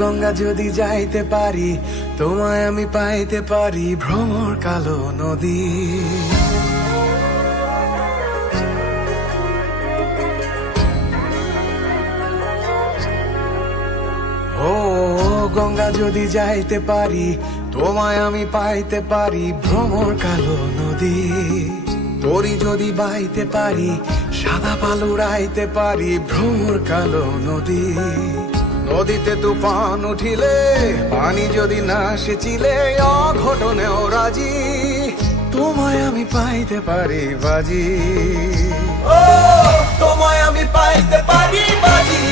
গঙ্গা যদি যাইতে পারি, তোমায় আমি পাইতে পারি, ভ্রমর কালো নদী। ও গঙ্গা যদি যাইতে পারি, তোমায় আমি পাইতে পারি, ভ্রমর কালো নদী। তরি যদি বাইতে পারি, সাদা পাল উড়াইতে পারি, ভ্রমর কালো নদী। নদীতে তুফান উঠিলে, পানি যদি না সেচিলে, অঘটনেও রাজি, তোমায় আমি পাইতে পারি বাজি। ও তোমায় আমি পাইতে পারি বাজি।